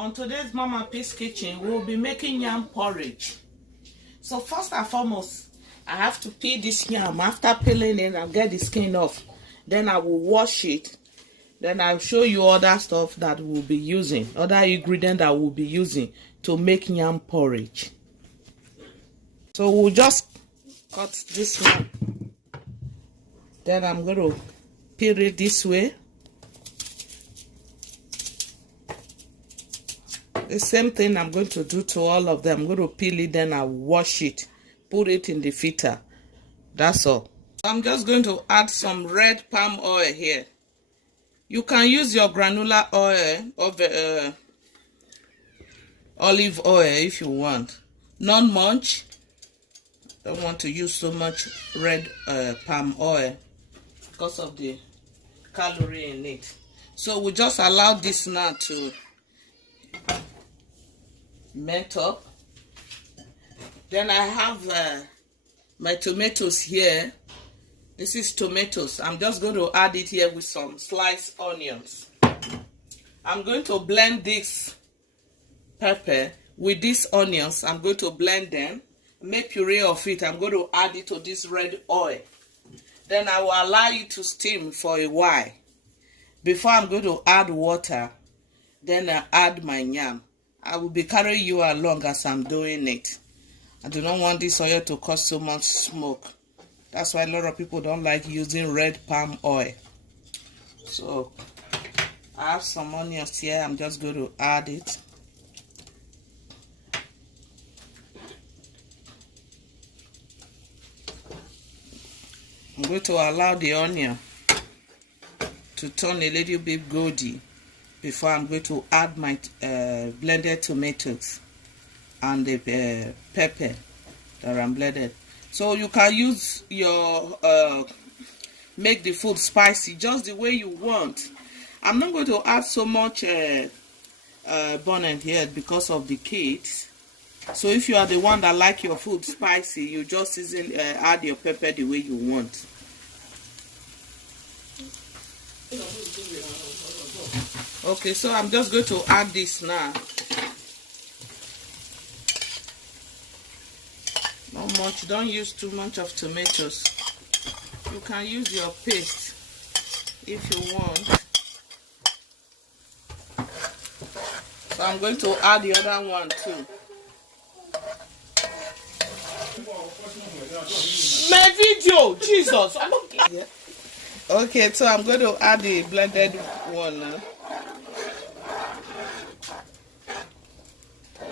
On today's Mama Peace Kitchen, we'll be making yam porridge. So first and foremost, I have to peel this yam. After peeling it, I'll get the skin off. Then I will wash it. Then I'll show you other stuff that we'll be using, other ingredients that we'll be using to make yam porridge. So we'll just cut this one. Then I'm going to peel it this way. The same thing I'm going to do to all of them. I'm going to peel it, then I'll wash it, put it in the filter. That's all. I'm just going to add some red palm oil here. You can use your granular oil or olive oil if you want. Not much. Don't want to use so much red palm oil because of the calorie in it. So we just allow this now to melt up. Then I have my tomatoes here. This is tomatoes. I'm just going to add it here with some sliced onions. I'm going to blend this pepper with these onions. I'm going to blend them, make puree of it. I'm going to add it to this red oil. Then I will allow it to steam for a while before I'm going to add water. Then I add my yam. I will be carrying you along as I'm doing it. I do not want this oil to cause so much smoke. That's why a lot of people don't like using red palm oil. So I have some onions here. I'm just going to add it. I'm going to allow the onion to turn a little bit goldy before I'm going to add my blended tomatoes and the pepper that I'm blended. So you can use your make the food spicy just the way you want. I'm not going to add so much bonnet here because of the kids. So if you are the one that like your food spicy, you just easily add your pepper the way you want. Okay, so I'm just going to add this now. Not much, don't use too much of tomatoes. You can use your paste if you want. So I'm going to add the other one too. My video, Jesus! I'm not... Yeah. Okay, so I'm going to add the blended one now.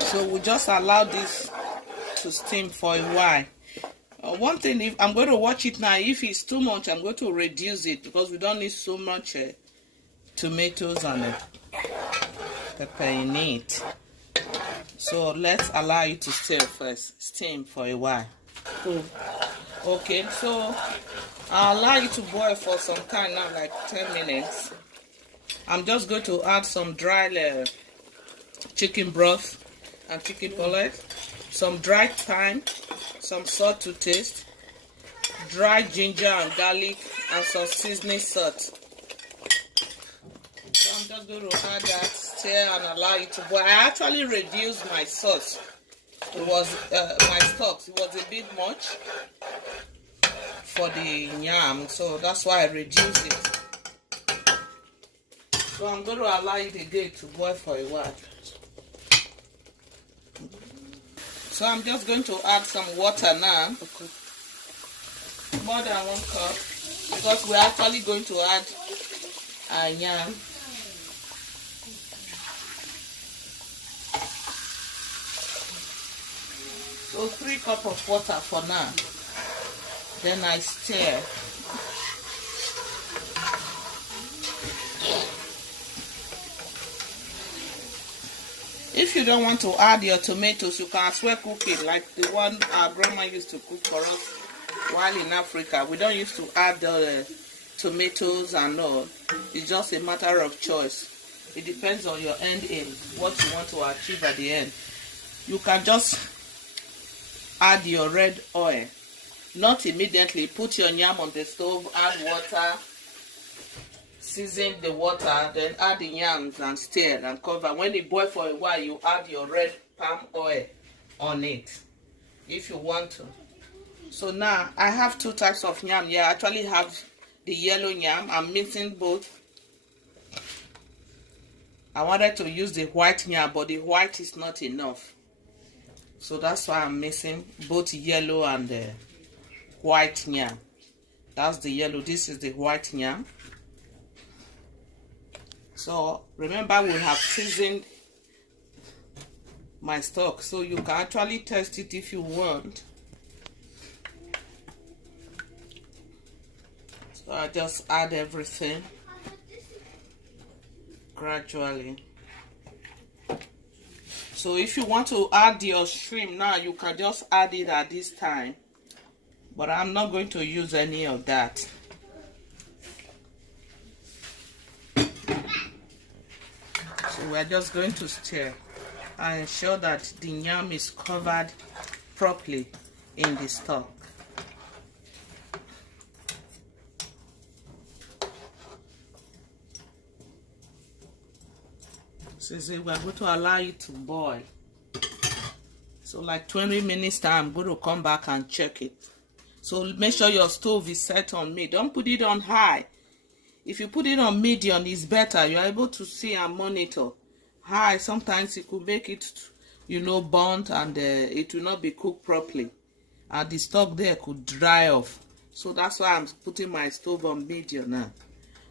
So we just allow this to steam for a while. One thing, if I'm going to watch it now, if it's too much, I'm going to reduce it because we don't need so much tomatoes and pepper in it. So let's allow it to steam for a while. Okay, so I'll allow it to boil for some time now, like 10 minutes. I'm just going to add some dry chicken broth and chicken pullet, some dry thyme, some salt to taste, dry ginger and garlic, and some seasoning salt. So I'm just going to add that, stir and allow it to boil. I actually reduced my sauce. It was my stocks. It was a bit much for the yam, so that's why I reduced it. So I'm going to allow it again to boil for a while. So I'm just going to add some water now, more than 1 cup, because we're actually going to add yam. So 3 cups of water for now. Then I stir. If you don't want to add your tomatoes, you can as well cook it like the one our grandma used to cook for us while in Africa. We don't used to add the tomatoes and all. It's just a matter of choice. It depends on your end aim, what you want to achieve at the end. You can just add your red oil. Not immediately. Put your yam on the stove, add water, season the water, then add the yams and stir and cover. When it boils for a while, you add your red palm oil on it if you want to. So now I have two types of yam here. I actually have the yellow yam. I'm mixing both. I wanted to use the white yam, but the white is not enough. So that's why I'm mixing both yellow and white yam. That's the yellow. This is the white yam. So remember, we have seasoned my stock, so you can actually test it if you want. So I just add everything gradually. So if you want to add your shrimp now, you can just add it at this time, but I'm not going to use any of that. So we're just going to stir and ensure that the yam is covered properly in the stock. So we're going to allow it to boil. So like 20 minutes time, I'm going to come back and check it. So make sure your stove is set on mid. Don't put it on high. If you put it on medium, it's better. You're able to see and monitor. High, sometimes it could make it, burnt, and it will not be cooked properly. And the stock there could dry off. So that's why I'm putting my stove on medium now.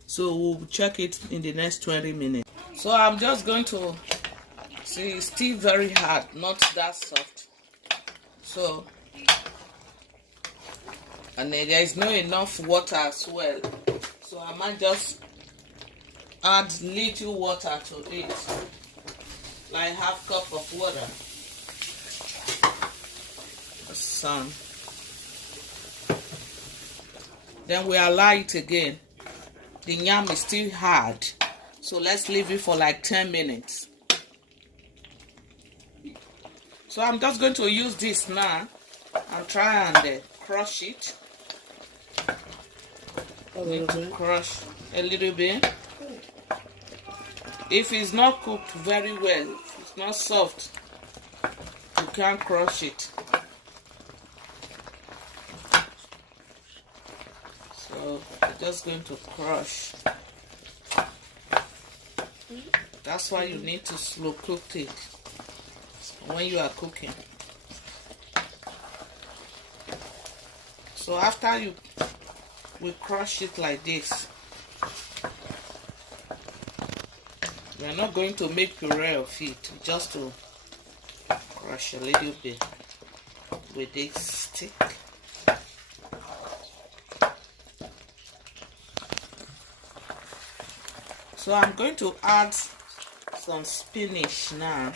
So we'll check it in the next 20 minutes. So I'm just going to see, it's still very hard, not that soft. So, and then there is not enough water as well. So I might just add little water to it, like half cup of water. Some. Then we allow it again. The yam is still hard, so let's leave it for like 10 minutes. So I'm just going to use this now and try and crush it. Crush a little bit. If it's not cooked very well, if it's not soft, you can't crush it. So I'm just going to crush. That's why you need to slow cook it when you are cooking. So after we crush it like this, we are not going to make puree of it, just to crush a little bit with this stick. So I'm going to add some spinach now.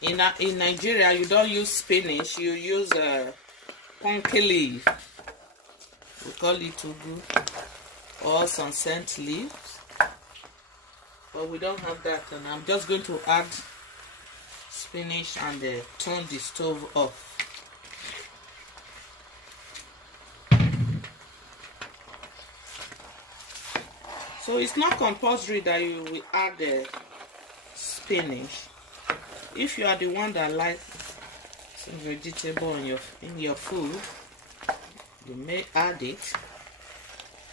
In Nigeria, you don't use spinach, you use pumpkin leaf. We call it ugu, or some scent leaves. But we don't have that, and I'm just going to add spinach and turn the stove off. So it's not compulsory that you will add the spinach. If you are the one that likes some vegetable in your food, you may add it.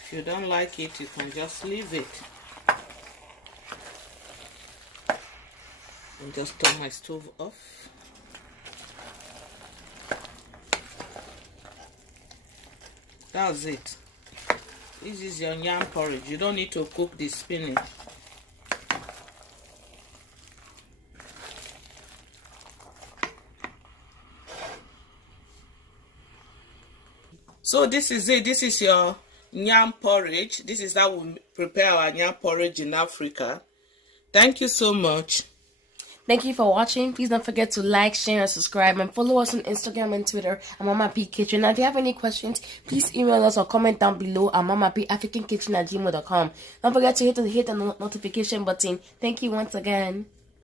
If you don't like it, you can just leave it. And just turn my stove off. That's it. This is your yam porridge. You don't need to cook the spinach. So this is it. This is your yam porridge. This is how we prepare our yam porridge in Africa. Thank you so much. Thank you for watching. Please don't forget to like, share, and subscribe, and follow us on Instagram and Twitter at Mama P Kitchen. And if you have any questions, please email us or comment down below at mamapafricankitchen@gmail.com. Don't forget to hit the notification button. Thank you once again.